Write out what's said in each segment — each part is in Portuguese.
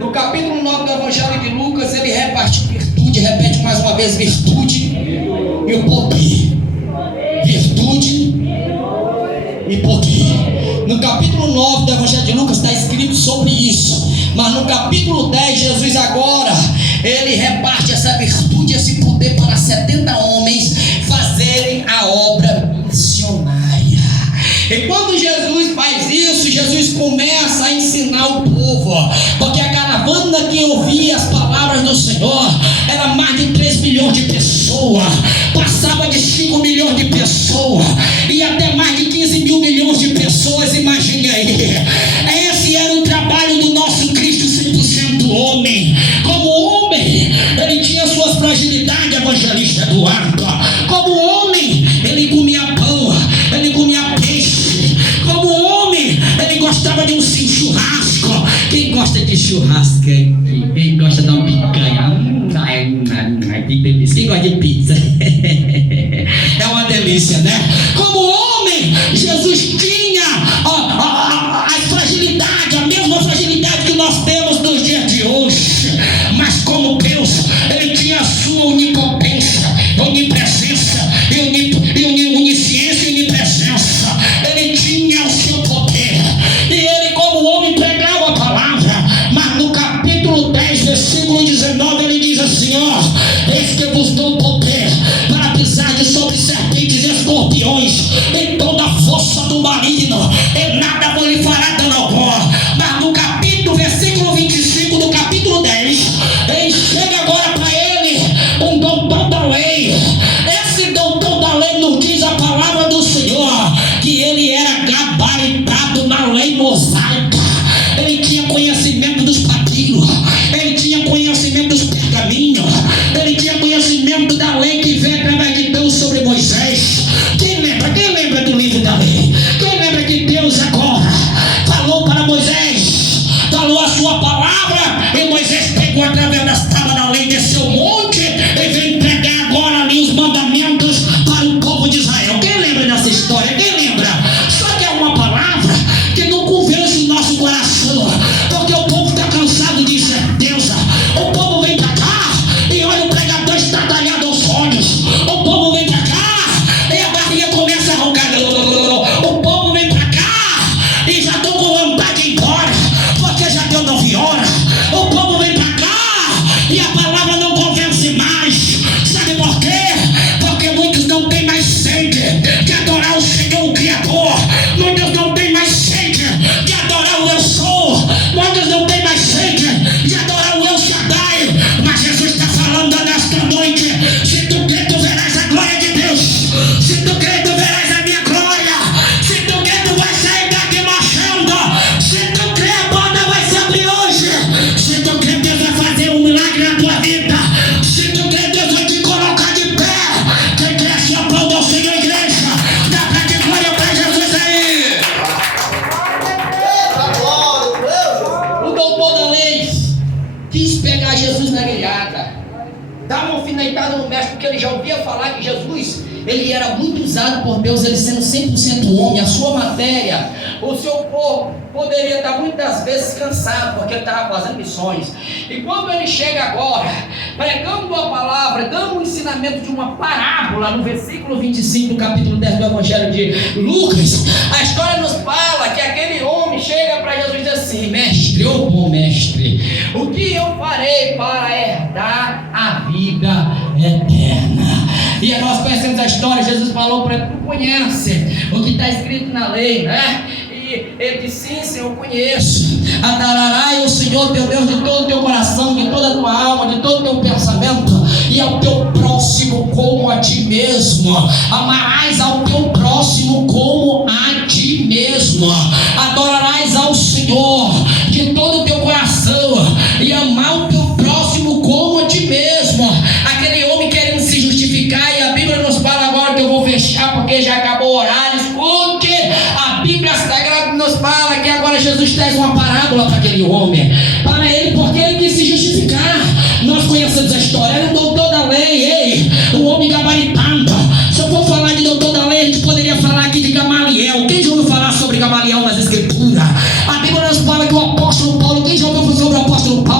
No capítulo 9 do Evangelho de Lucas, ele reparte virtude, repete mais uma vez, virtude e o poder. Virtude e poder. No capítulo 9 do Evangelho de Lucas está escrito sobre isso. Mas no capítulo 10, Jesus agora, ele reparte essa virtude, esse poder para 70 homens fazerem a obra missionária. E quando Jesus faz isso, Jesus começa a ensinar o povo, porque a caravana que ouvia as palavras do Senhor era mais de 3 milhões de pessoas, passava de 5 milhões de pessoas e até mais de 15 mil milhões de pessoas, imagine aí. Esse era o trabalho do nosso Cristo 100% homem. Como homem, ele tinha suas fragilidades, evangelista Eduardo. Como homem, ele comia pão, ele comia peixe. Como homem, ele gostava de um churrasco. Quem gosta de churrasco? Quem gosta de uma picanha? Que delícia. Quem gosta de pizza? É uma delícia, né? Como homem, Jesus tinha as fragilidades, a mesma fragilidade que nós temos nos dias de hoje. Mas como Deus, ele tinha a sua onipotência, onipresença e onisciência e onipresença. Ele tinha o seu poder. E ele, como homem, pregava a palavra. Mas no capítulo 10, versículo 19, ele diz assim: ó, eis que vos dou poder para pisar sobre serpentes e escorpiões em toda a força do maligno, e nada vos lhe fará dano algum. Mas no capítulo, versículo 25 do capítulo 10, ele chega agora para ele um doutor da lei. Esse doutor da lei nos diz a palavra do Senhor que ele era gabaritado na lei mosaica. Ele tinha conhecimento dos papiros, ele tinha conhecimento dos pergaminhos, ele tinha conhecimento da lei que veio através de Deus sobre Moisés. Quem lembra do livro da lei? Quem lembra que Deus agora falou para Moisés, falou a sua palavra, e Moisés pegou através das tábuas da lei, desceu o monte e veio entregar agora ali os mandamentos para o povo de Israel. Quem lembra dessa história? Quem lembra? Só que é uma palavra que não convence o nosso coração, porque o povo está cansado de certeza. O povo vem para cá e olha, o pregador está talhado aos olhos. O povo vem para cá e a barriga começa a roncar. O povo vem para cá e já estou com vontade de ir embora, porque já deu 9 horas. O povo vem para cá e a palavra não convence mais. Sabe por quê? Porque muitos não têm mais sede de adorar o Senhor, o Criador. Muitos não têm mais sede de adorar o Eu Sou. Muitos não têm mais sede de adorar o El Shaddai. Mas Jesus está falando nesta noite: se tu crer, tu verás a glória de Deus. Se tu crer, tu verás a minha glória. Se tu crer, tu vai sair daqui marchando. Se tu crer, a porta vai se abrir hoje. Se tu crer, Deus vai fazer um milagre na tua vida. Se tu crer, Deus vai te colocar de pé. Quem quer se aplaudir ao Senhor, igreja? Dá pra ter glória pra Jesus aí. O doutor da lei quis pegar Jesus na grelhada, dar uma alfinetada no mestre, porque ele já ouvia falar que Jesus, ele era muito usado por Deus, ele sendo 100% homem, a sua matéria, o seu corpo poderia estar muitas vezes cansado, porque ele estava fazendo missões. E quando ele chega agora, pregando a palavra, dando um ensinamento de uma parábola, no versículo 25 do capítulo 10 do Evangelho de Lucas, a história nos fala que aquele homem chega para Jesus e diz assim: mestre, ô bom mestre, o que eu farei para herdar a vida eterna? E nós conhecemos a história. Jesus falou para ele: tu conhece o que está escrito na lei, né? E ele disse: sim, Senhor, eu conheço. Adorarás o Senhor teu Deus de todo o teu coração, de toda a tua alma, de todo o teu pensamento, e ao teu próximo como a ti mesmo. Amarás ao teu próximo como a ti mesmo. Adorarás ao Senhor de todo o teu coração e amar o teu próximo como a ti mesmo. Aquele homem querendo se justificar, e a Bíblia nos fala agora, que eu vou fechar porque já acabou o horário. Escute, a Bíblia Sagrada nos fala que agora Jesus traz uma parábola para aquele homem, para ele, porque ele quis se justificar. Nós conhecemos a história, era o doutor da lei, o homem gabaritando. Se eu for falar de doutor da lei, a gente poderia falar aqui de Gamaliel. Quem já ouviu falar sobre Gamaliel nas Escrituras? A Bíblia nos fala que o apóstolo Paulo, quem já ouviu sobre o apóstolo Paulo?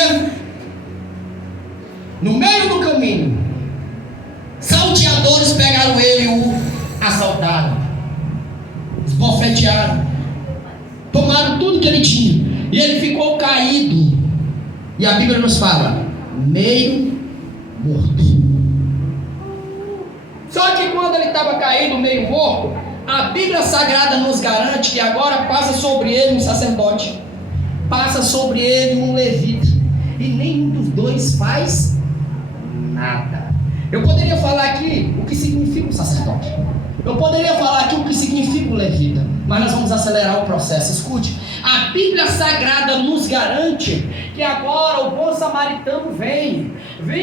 vinha, no meio do caminho, salteadores pegaram ele e o assaltaram, esbofetearam, tomaram tudo que ele tinha, e ele ficou caído, e a Bíblia nos fala, meio morto. Só que quando ele estava caído, meio morto, a Bíblia Sagrada nos garante que agora passa sobre ele um sacerdote, passa sobre ele um levita, e nenhum dos dois faz nada. Eu poderia falar aqui o que significa o sacerdote, eu poderia falar aqui o que significa o levita, mas nós vamos acelerar o processo. Escute, a Bíblia Sagrada nos garante que agora o bom samaritano vem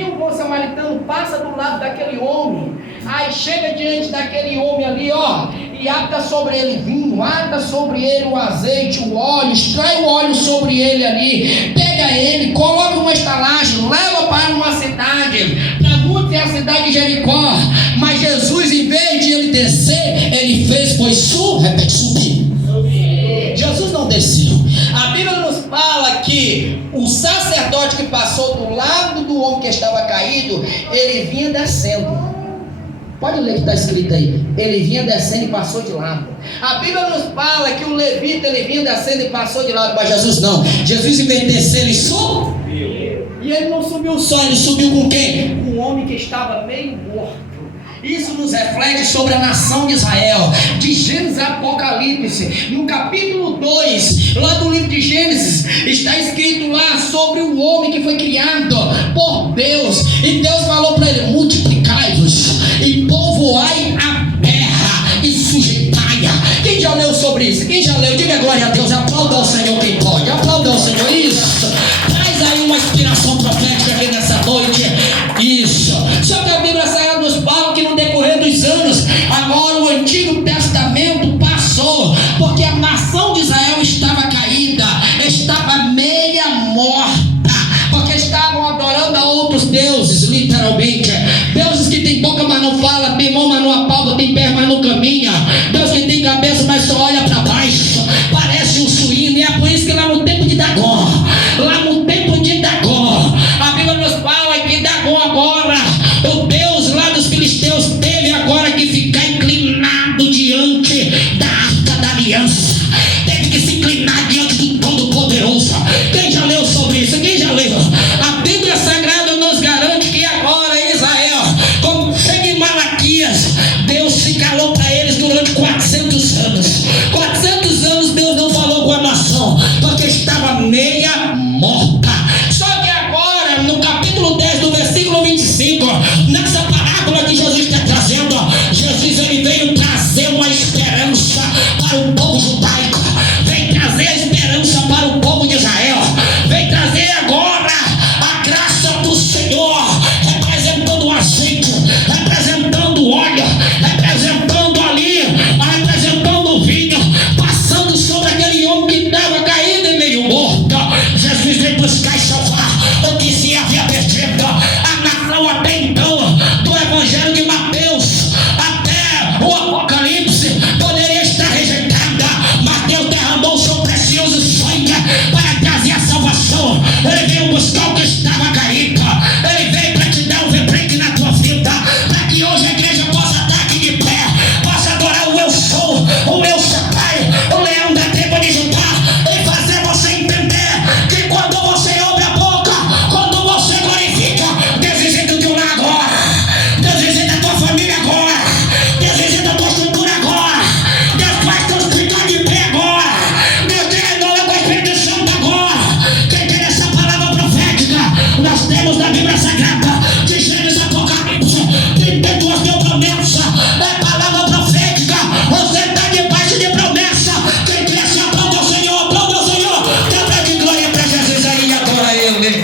o bom samaritano, passa do lado daquele homem, aí chega diante daquele homem ali, ó, e ata sobre ele vinho, ata sobre ele o azeite, o óleo, extrai o óleo sobre ele ali, pega ele, coloca uma estalagem, leva para uma cidade, para muitos é a cidade de Jericó, mas Jesus, em vez de ele descer, ele fez, foi subir. Jesus não desceu. A Bíblia nos fala que o sacerdote que passou do lado do homem que estava caído, ele vinha descendo. Pode ler o que está escrito aí. Ele vinha descendo e passou de lado. A Bíblia nos fala que o levita, ele vinha descendo e passou de lado, mas Jesus não. Jesus, em vez de descer, ele subiu. E ele não subiu só, ele subiu com quem? Com um homem que estava meio morto. Isso nos reflete sobre a nação de Israel, de Gênesis a Apocalipse. No capítulo 2, lá do livro de Gênesis, está escrito lá sobre o homem que foi criado por Deus. E Deus falou para ele, multiplicai-vos e povoai a terra e sujeitai-a. Quem já leu sobre isso? Quem já leu? Diga glória a Deus, aplauda ao Senhor quem pode, aplauda ao Senhor. Isso, traz aí uma inspiração profética aqui nessa noite. Isso, só que a Bíblia Sagrada nos fala que no decorrer dos anos, agora o Antigo Testamento passou, porque a nação de Israel estava caída, estava meia morta, porque estavam adorando a outros deuses, literalmente, deuses que tem boca mas não fala, tem mão mas não apalpa, tem pé mas não caminha, Deus que tem cabeça mas só olha para baixo, parece um suíno. E é por isso que lá no tempo de Dagom, a Bíblia nos fala que Dagom agora, o Deus lá dos filisteus, teve agora que ficar inclinado diante da Arca da Aliança, teve que se inclinar diante do Todo-Poderoso. Quem já leu sobre isso? Quem já leu? A Bíblia Sagrada nos garante que agora Israel, como chega em Malaquias, Deus se calou para eles durante 400 anos. 400 anos Deus não falou com a nação, porque estava meia morta. Só que agora, no capítulo 10, do versículo 25, nessa parábola que Jesus está trazendo, Jesus ele veio trazer uma esperança para o povo judaico, vem trazer a esperança para o povo de Israel, vem trazer agora a graça do Senhor, representando o azeite, representando o óleo, representando ali, representando o vinho, passando sobre aquele homem que estava caído e meio morto. Jesus veio buscar e salvar o que se havia perdido. A nação até então, do Evangelho de Mateus até o Apocalipse, poderia estar rejeitada, mas Deus derramou o seu precioso sangue para trazer a salvação. Ele veio buscar o que estava caído, ele veio para te dar um rebrink na tua vida, para que hoje a igreja possa estar aqui de pé, possa adorar o eu sou, o eu Shaddai, o leão da tribo de Judá, e fazer você entender que quando você abre a boca, quando você glorifica, Deus visita o teu lar agora, Deus visita a tua família agora, Deus visita a tua estrutura agora, Deus faz teus ficar de pé agora, Deus te renova com o Espírito Santo agora. Quem tem essa palavra profética, nós temos na Bíblia Sagrada, de Gênesis a Apocalipse, 32 mil promessas, é palavra profética, você está debaixo de promessa. Quem cresce, aplaude ao Senhor, dá pra de glória para Jesus aí, adora Ele.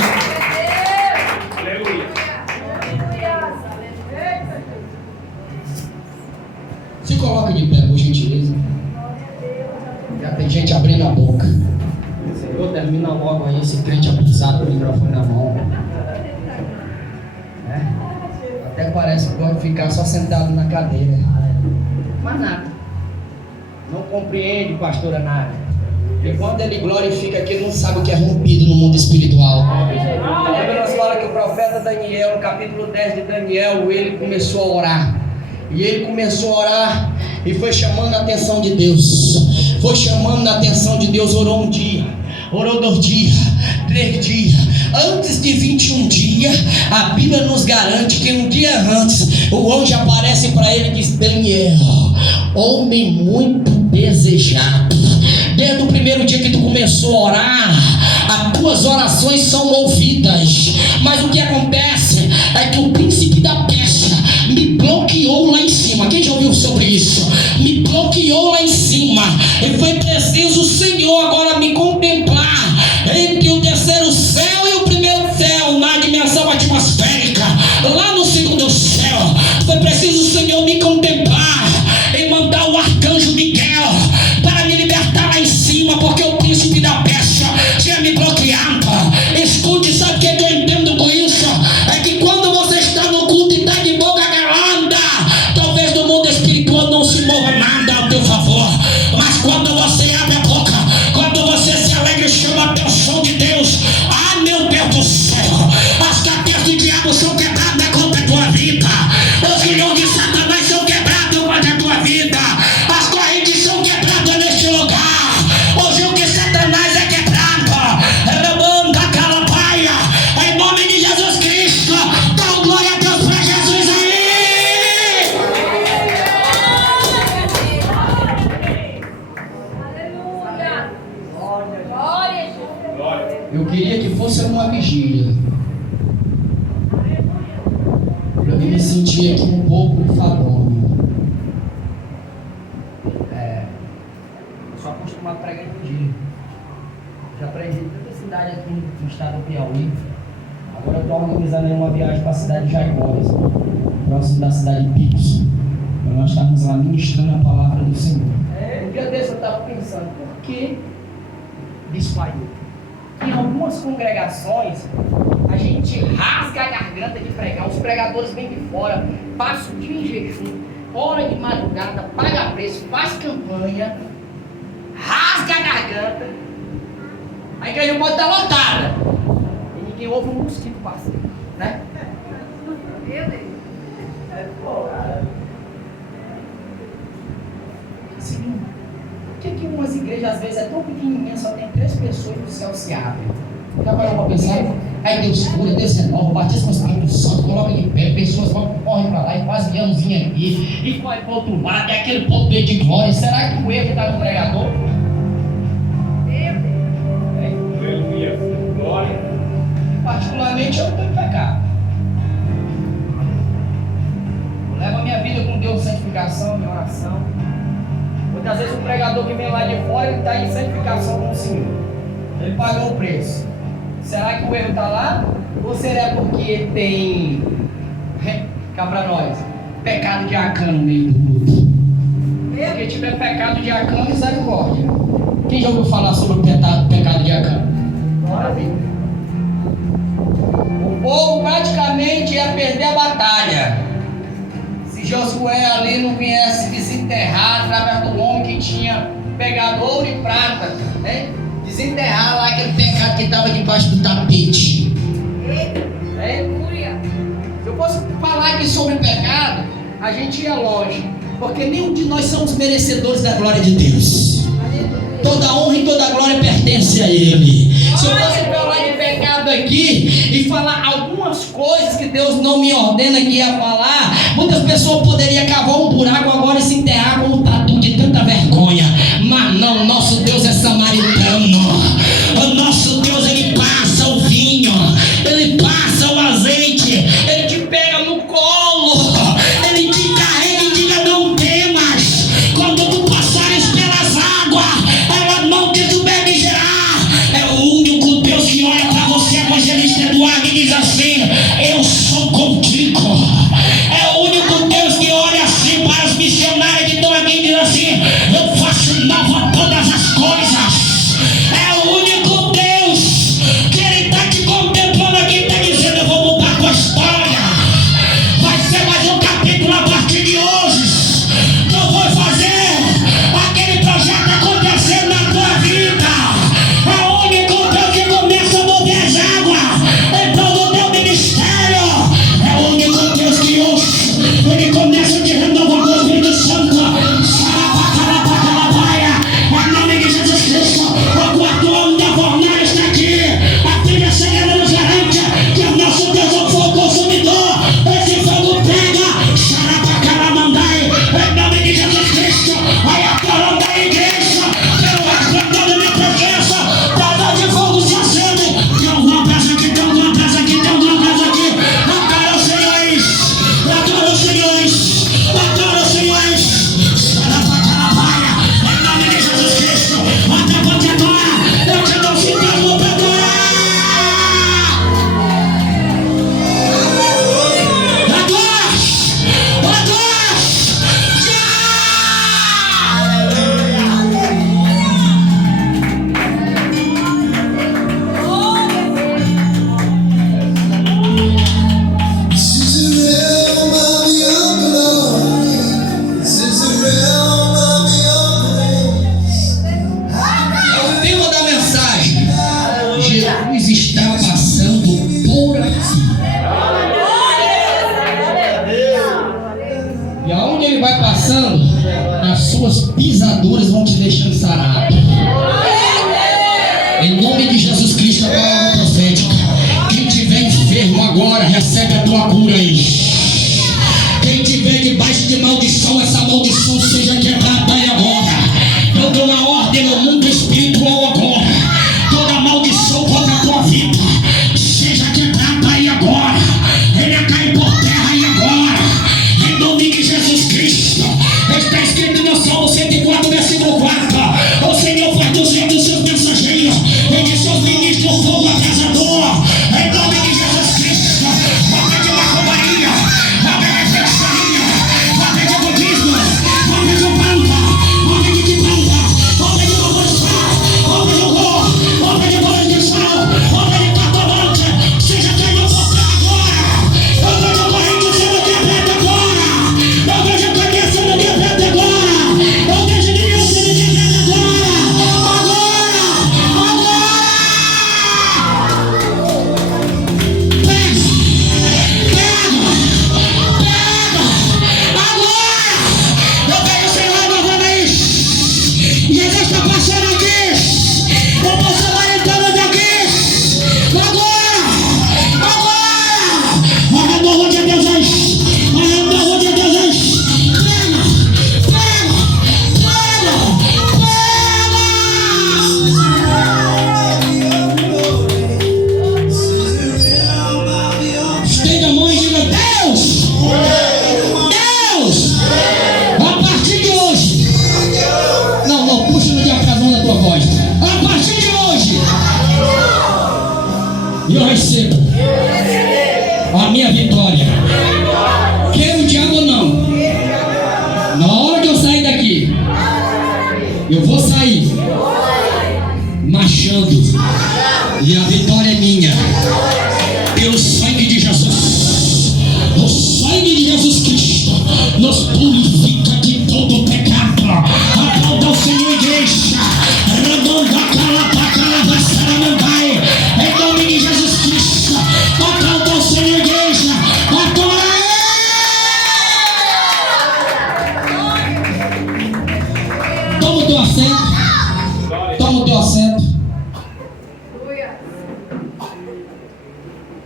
Se coloca de pé, por gentileza. Já tem gente abrindo a boca. Senhor, termina logo aí esse crente abusado com o microfone na mão. Até parece que pode ficar só sentado na cadeira. Mas nada. Não compreende, pastora Nádia. E quando ele glorifica aqui, ele não sabe o que é rompido no mundo espiritual. A Bíblia nos fala que o profeta Daniel, no capítulo 10 de Daniel, ele começou a orar. E ele começou a orar e foi chamando a atenção de Deus. Foi chamando a atenção de Deus. Orou um dia, orou 2 dias, 3 dias. Antes de 21 dias, a Bíblia nos garante que um dia antes, o anjo aparece para ele e diz: Daniel, homem muito desejado. Desde o primeiro dia que tu começou a orar, as tuas orações são ouvidas. Mas o que acontece é que o príncipe da Pérsia me bloqueou lá em cima. Quem já ouviu sobre isso? Me bloqueou lá em cima. E foi preciso o Senhor agora me contemplar entre o terceiro céu e o primeiro céu, na dimensão atmosférica, lá no segundo céu. Foi preciso o Senhor me contemplar e mandar o arcanjo Miguel para me libertar lá em cima, porque o príncipe da Pérsia tinha me bloqueado. Escute, sabe o que eu entendo com isso? É que quando você está no culto e está de boca calada, talvez no mundo espiritual não se mova nada ao teu favor. Mas quando você abre a boca, quando você se alegra e chama a atenção de Deus, ah, meu Deus do céu, as cadeias do diabo são quebradas contra a tua vida. Os grilhões de Satanás são quebrados contra a tua vida. As correntes são quebradas neste lugar. O jugo de Satanás é quebrado. Rebanda aquela paia. Em nome de Jesus Cristo, dá glória a Deus para Jesus aí. Eu queria que fosse uma vigília. Eu me senti aqui um pouco fadonho. Eu sou acostumado a pregar em vigília. Já preguei em tanta cidade aqui no estado do Piauí. Agora eu estou organizando uma viagem para a cidade de Jaicóias, próximo da cidade de Picos. Nós estamos lá ministrando a palavra do Senhor. Um dia desse eu estava pensando, por que desfaiou? Em algumas congregações, a gente rasga a garganta de pregar. Os pregadores vêm de fora, passam o dia em jejum, hora de madrugada, paga preço, faz campanha, rasga a garganta. A igreja pode estar lotada e ninguém ouve um mosquito passando, né? Meu Deus. Segundo, por que umas igrejas às vezes é tão pequenininha, só tem 3 pessoas e o céu se abre? Já parou para pensar? Aí Deus cura, Deus renova, batismo com o Espírito Santo, coloca de pé, pessoas correm para lá e faz aviãozinho aqui, e corre para o outro lado, é aquele povo de glória. Será que o erro está no pregador? Aleluia, glória. Particularmente eu não tenho pecado. Eu levo a minha vida com Deus em santificação, em oração. Muitas vezes o pregador que vem lá de fora, ele está em santificação com o Senhor. Ele pagou o preço. Será que o erro está lá? Ou será porque tem, cá para nós, pecado de Acã no meio do culto? Porque tiver pecado de Acã, misericórdia. Quem já ouviu falar sobre o pecado de Acã? O povo praticamente ia perder a batalha se Josué ali não viesse desenterrar através do homem que tinha pegado ouro e prata, né? Desenterrar lá aquele pecado que estava debaixo do tapete. Se eu fosse falar aqui sobre pecado, a gente ia longe, porque nenhum de nós somos merecedores da glória de Deus. Toda honra e toda glória pertence a Ele. Se eu fosse falar de pecado aqui e falar algumas coisas que Deus não me ordena que ia falar, muitas pessoas poderiam cavar um buraco agora e se enterrar com um tatu de tanta vergonha. Mas não, nosso Deus é samaritano. O nosso Deus, Ele passa o vinho, Ele passa o azeite, Ele te pega no colo, Ele te carrega e diga: não temas, quando tu passares pelas águas, ela não te submergirá. É o único Deus que olha para você, evangelista Eduardo, e diz assim: eu sou contigo. É o único Deus que olha assim para os missionários que estão aqui e diz assim: eu faço suas pisaduras vão te deixando sarado. Em nome de Jesus Cristo, a palavra profética. Quem tiver enfermo agora, recebe a tua cura aí. Quem tiver debaixo de maldição, essa maldição seja quebrada aí agora. Eu dou uma ordem no mundo espiritual agora. Toda maldição contra a tua vida seja quebrada aí agora. Ele cai por terra aí agora. Em nome de Jesus Cristo. Está escrito no Salmo 104, versículo 4. O Senhor faz dos seus mensageiros e de seus ministros fogo abrasador. Em nome de Jesus Cristo. Obra de macumbaria, obra de feitiçaria, obra de budismo, obra de banda, obra de quibanda, obra de maldição, obra de horror, obra de bola de sal, obra de cartomante, seja caído por terra agora. Obra de corrente sendo quebrada agora. Obra de cabeça sendo quebrada agora. Obra de Deus sendo quebrada agora. Agora. Jesus está passando aqui. O bolsonaro daqui. Agora. Olha no rua de Deus aí. Olha no rua de Deus aí. Pega. Estenda a mão e diga: Deus. A partir de hoje. Não, puxa no diapasão da tua voz. A partir de hoje, eu recebo a minha vitória. Quer o diabo ou não? Na hora que eu sair daqui, eu vou sair